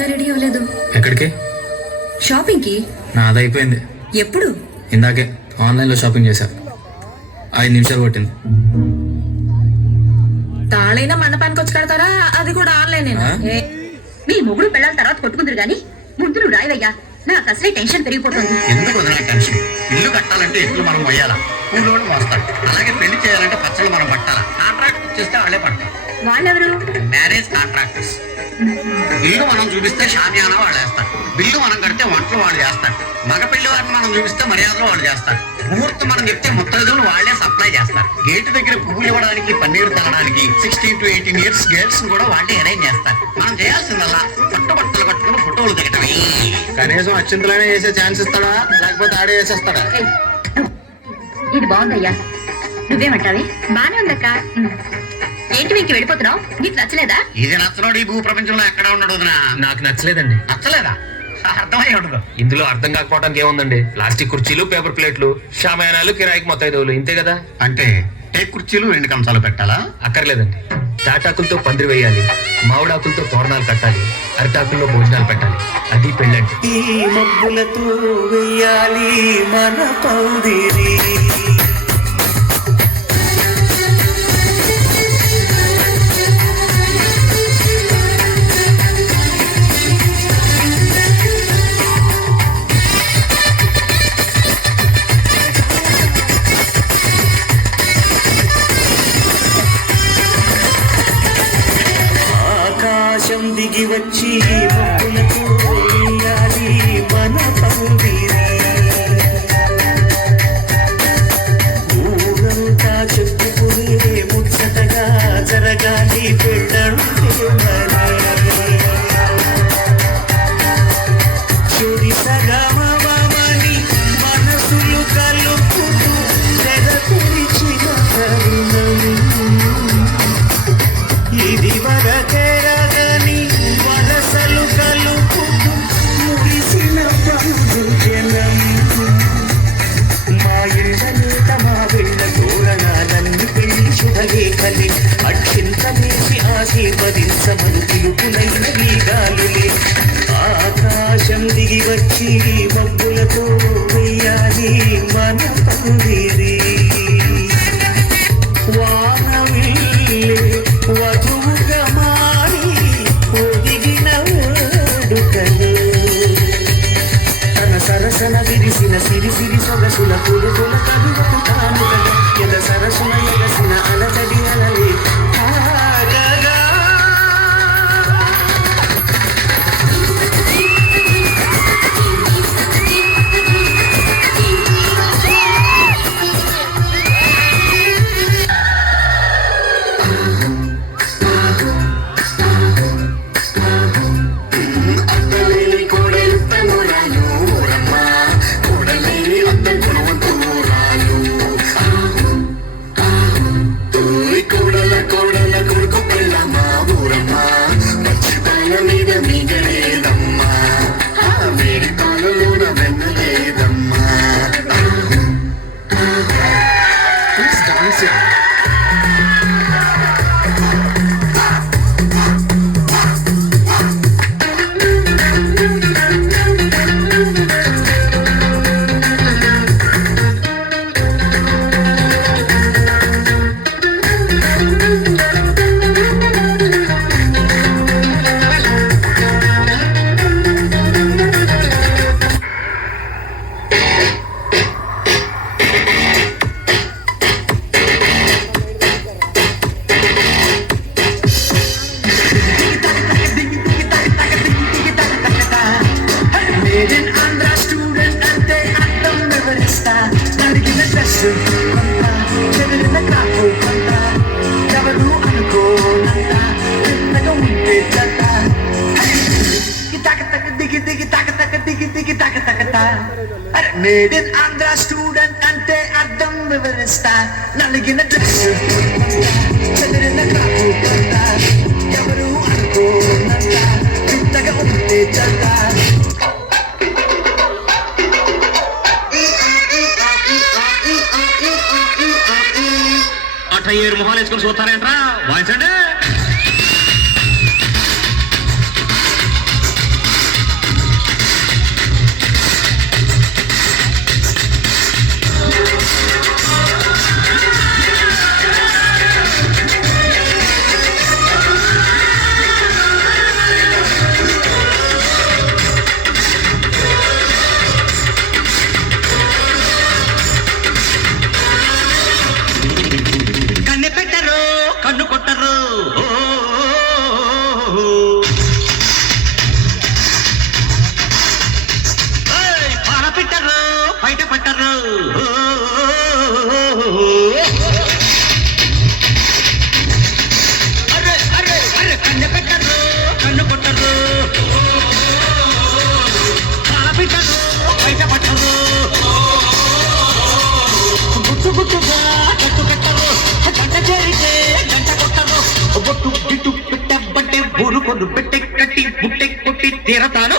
ఇంకా రెడీ అవ్వలేదు. ఎక్కడికి? షాపింగ్ కి. నాదైపోయింది. ఎప్పుడు? ఇందాకే ఆన్లైన్లో షాపింగ్ చేశా. 5 నిమిషాలు పట్టింది. తాళైనా మండపానికి వచ్చి కడతారా? అది కూడా ఆన్లైన్. మీ మొగుడు పెళ్ళాల తర్వాత కొట్టుకుందరు గాని ముందు నువ్వు రాయవయ్యా. నాకు అసలే టెన్షన్ పెరిగిపోతుంది. ఎందుకు వదిలే టెన్షన్? ఇల్లు కట్టాలంటే ఎట్లు మనం మొయ్యాలా, కూలోళ్ళు మోస్తాడు. అలాగే పెళ్లి చేయాలంటే పచ్చళ్ళు మనం పట్టాలా. కాంట్రాక్ట్ చేస్తే వాళ్ళే పడతారు. వాళ్ళెవరు? Marriage contractors. ఇల్లు మనం చూపిస్తే షామియానా వాళ్ళు వేస్తారు. బిల్లు మనం కడితే వంటలు వాళ్ళు చేస్తారు. మగ పెళ్లి వారిని మనం చూపిస్తే మర్యాదలు వాళ్ళు చేస్తారు. ముహూర్తం మనం చెప్తే ముత్తైదువులు వాళ్ళే సప్లై చేస్తారు. గేటు దగ్గర పువ్వులు ఇవ్వడానికి, పన్నీరు తల్లడానికి 16 to 18 years గర్ల్స్ కూడా వాళ్ళే అరేంజ్ చేస్తారు. మనం చేయాల్సిందల్లా పట్టుబట్టలు కట్టుకుని ఫోటోలు దిగటమే. కనీసం అత్యంతలోనే వేసే ఛాన్స్ ఇస్తాడా, లేకపోతే ఆడే వేసేస్తాడా? ఇది బాగుందయ్యా. నువ్వేమంటావి? బానే ఉందక్క. ఏంటి మీకు వెళ్ళిపోతున్నావు? నీకు నచ్చలేదా? ఇది నచ్చనోడు ఈ భూ ప్రపంచంలో ఎక్కడ ఉండడు. నాకు నచ్చలేదండి. నచ్చలేదా? అర్థమై ఉండదు. ఇందులో అర్థం కాకపోవడానికి ఏముందండి? ప్లాస్టిక్ కుర్చీలు, పేపర్ ప్లేట్లు, షామయానాలు, కిరాయికి మొత్తైదువులు, ఇంతే కదా. అంటే టేక్ కుర్చీలు 2 కంచాలు పెట్టాలా? అక్కర్లేదండి. తాటాకులతో పందిరి వేయాలి, మామిడాకులతో తోరణాలు కట్టాలి, అరిటాకుల్లో భోజనాలు పెట్టాలి. అది పెళ్ళండి. ఈ మబ్బులతో వేయాలి మన పందిరి. ఆకాశం దిగి వచ్చి మబ్బులతో వేయాలి మన పందిరి. ఊరంతా చెప్పుకునే ముచ్చటగా జరగాలి పెళ్ళంటే మరి. చెడి సగమని మనసులు కలుపుతూ తెర తెరిచిన తరుణం ఇది వరకేరగని వరసలు కలుపుతూ ముగిసిన పనులు జనం. మా ఇళ్ళ నేత మా వెళ్ళ తోరణాలన్నీ పెళ్లి శుభలేఖలే. అక్షింత వేసి ఆశీర్వదించమను పిలుపులైన వీగాలులే. ఆకాశం దిగి వచ్చి మబ్బులతో వేయాలి మన పందిరి. వానవిల్లే వధువుగా మారి ఒదిగిన వేడుకలు. తన సరసన విరిసిన సిరిసిరి సొగసుల పులుపుల కలువకు తాను కదా. ఎద సరసున ఎగసిన అలతడి అలలే ఆగగా. Made in Andhra student ante అర్థం వివరిస్తా. నలిగిన డ్రెస్ చెదిరిన కాపు పంట ఎవరు అనుకోనంత వింతగా ఉంటే జంట. అట్లా 7 మొహాలు వేసుకొని చూస్తారేంట్రా? వాయించండి. కొను పెట్టె కట్టి బుట్టె కొట్టి తీరతాను